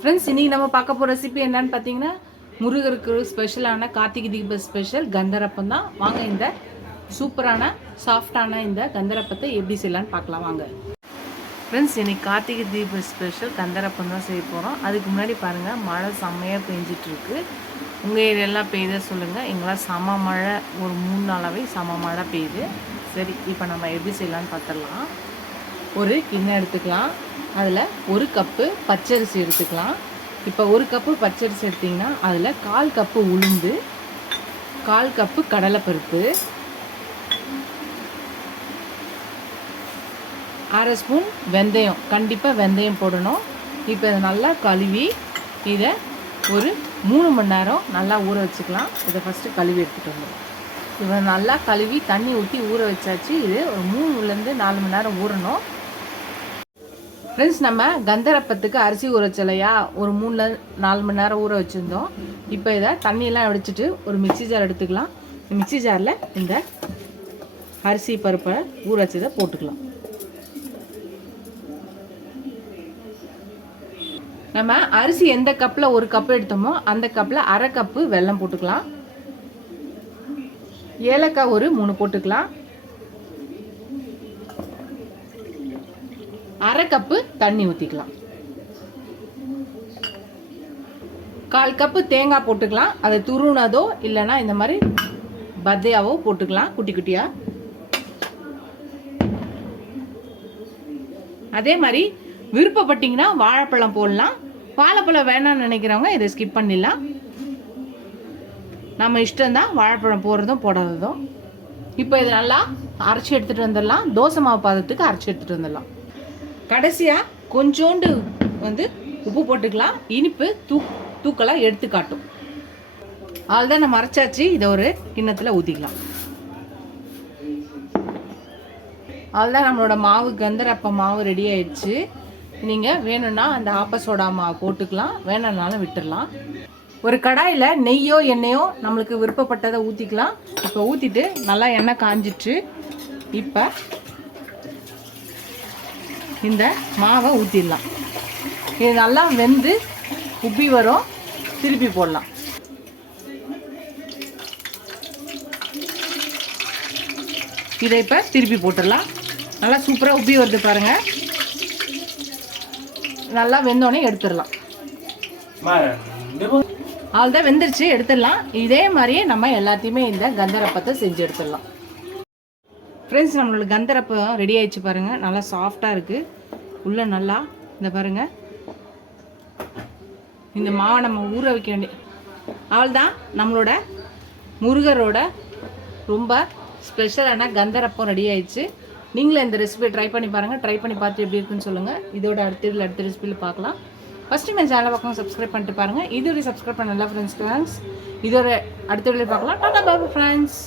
Friends, இன்றைக்கி நம்ம பார்க்க போகிற ரெசிபி என்னன்னு பார்த்தீங்கன்னா, முருகருக்கு ஸ்பெஷலான கார்த்திகை தீப ஸ்பெஷல் கந்தரப்பம் தான். வாங்க இந்த சூப்பரான சாஃப்டான இந்த கந்தரப்பத்தை எப்படி செய்யலான்னு பார்க்கலாம் வாங்க. ஃப்ரெண்ட்ஸ், இன்றைக்கி கார்த்திகை தீப ஸ்பெஷல் கந்தரப்பம் தான் செய்ய போகிறோம். அதுக்கு முன்னாடி பாருங்கள், மழை செம்மையாக பெஞ்சிட்ருக்கு. உங்கள் ஏரியாலாம் பெய்யுத சொல்லுங்கள். எங்களால் செம மழை, ஒரு 3 நாளாகவே செம மழை பெய்யுது. சரி, இப்போ நம்ம எப்படி செய்யலான்னு பார்த்துடலாம். ஒரு கிண்ணம் எடுத்துக்கலாம். அதில் 1 கப்பு பச்சரிசி எடுத்துக்கலாம். இப்போ 1 கப்பு பச்சரிசி எடுத்திங்கன்னா அதில் 1/4 கப்பு உளுந்து, 1/4 கப்பு கடலைப்பருப்பு, 1/2 ஸ்பூன் வெந்தயம். கண்டிப்பாக வெந்தயம் போடணும். இப்போ இதை நல்லா கழுவி இதை ஒரு 3 மணி நேரம் நல்லா ஊற வச்சுக்கலாம். இதை ஃபஸ்ட்டு கழுவி எடுத்துகிட்டு வந்துடும். இதை நல்லா கழுவி தண்ணி ஊற்றி ஊற வச்சாச்சு. இது ஒரு 3லேருந்து 4 மணி நேரம் ஊறணும். ஃப்ரெண்ட்ஸ், நம்ம கந்தரப்பத்துக்கு அரிசி ஊற வச்சலையா, ஒரு 3-4 மணி நேரம் ஊற வச்சுருந்தோம். இப்போ இதை தண்ணியெல்லாம் வடிச்சிட்டு ஒரு மிக்சி ஜார் எடுத்துக்கலாம். மிக்சி ஜாரில் இந்த அரிசி பருப்பை ஊற வச்சதை போட்டுக்கலாம். நம்ம அரிசி எந்த கப்பில் 1 கப்பு எடுத்தோமோ அந்த கப்பில் 1/2 கப்பு வெல்லம் போட்டுக்கலாம். ஏலக்காய் ஒரு 3 போட்டுக்கலாம். 1/2 கப்பு தண்ணி ஊற்றிக்கலாம். 1/4 கப்பு தேங்காய் போட்டுக்கலாம். அதை துருனதோ இல்லைன்னா இந்த மாதிரி பத்தையாவோ போட்டுக்கலாம், குட்டி குட்டியாக. அதே மாதிரி விருப்பப்பட்டீங்கன்னா வாழைப்பழம் போடலாம். வாழைப்பழம் வேணாம்னு நினைக்கிறவங்க இதை ஸ்கிப் பண்ணிடலாம். நம்ம இஷ்டம்தான் வாழைப்பழம் போடுறதும் போடாததும். இப்போ இதை நல்லா அரைச்சி எடுத்துகிட்டு வந்துடலாம். தோசை மாவு பாதத்துக்கு அரைச்சி எடுத்துகிட்டு வந்துடலாம். கடைசியாக கொஞ்சோண்டு உப்பு போட்டுக்கலாம். இனிப்பு தூக்கலாக எடுத்து காட்டும். அதுதான் நம்ம அரைச்சாச்சு. இதை ஒரு கிண்ணத்தில் ஊற்றிக்கலாம். அதுதான் நம்மளோட மாவு, கந்தரப்ப மாவு ரெடி ஆயிடுச்சு. நீங்கள் வேணும்னா அந்த ஆப்பசோடா மாவு போட்டுக்கலாம், வேணும்னாலும் விட்டுடலாம். ஒரு கடாயில் நெய்யோ எண்ணெயோ நம்மளுக்கு விருப்பப்பட்டதை ஊற்றிக்கலாம். இப்போ ஊற்றிட்டு நல்லா எண்ணெய் காஞ்சிட்டு இப்போ இந்த மாவை ஊற்றிடலாம். இது நல்லா வெந்து உப்பி வரும். திருப்பி போடலாம். இதை இப்போ திருப்பி போட்டுடலாம். நல்லா சூப்பராக உப்பி வருது பாருங்கள். நல்லா வெந்தோடனே எடுத்துடலாம். அவ்வளோதான், வெந்துருச்சு, எடுத்துடலாம். இதே மாதிரியே நம்ம எல்லாத்தையுமே இந்த கந்தரப்பத்தை செஞ்சு எடுத்துடலாம். ஃப்ரெண்ட்ஸ், நம்மளோட கந்தரப்பம் ரெடி ஆகிடுச்சு பாருங்கள். நல்லா சாஃப்டாக இருக்குது. உள்ளே நல்லா இந்த பாருங்கள். இந்த மாவை நம்ம ஊற வைக்க வேண்டிய அவள்தான் நம்மளோட முருகரோட ரொம்ப ஸ்பெஷலான கந்தரப்பம் ரெடி ஆயிடுச்சு. நீங்களும் இந்த ரெசிபியை ட்ரை பண்ணி பாருங்கள். ட்ரை பண்ணி பார்த்து எப்படி இருக்குன்னு சொல்லுங்கள். இதோட அடுத்த ரெசிபியில் பார்க்கலாம். ஃபஸ்ட்டு என் சேனலை பக்கம் சப்ஸ்கிரைப் பண்ணிட்டு பாருங்கள். இதோட சப்ஸ்கிரைப் பண்ண நல்லா ஃப்ரெண்ட்ஸ். இதோட அடுத்த வீடியோ பார்க்கலாம். Tata bye friends.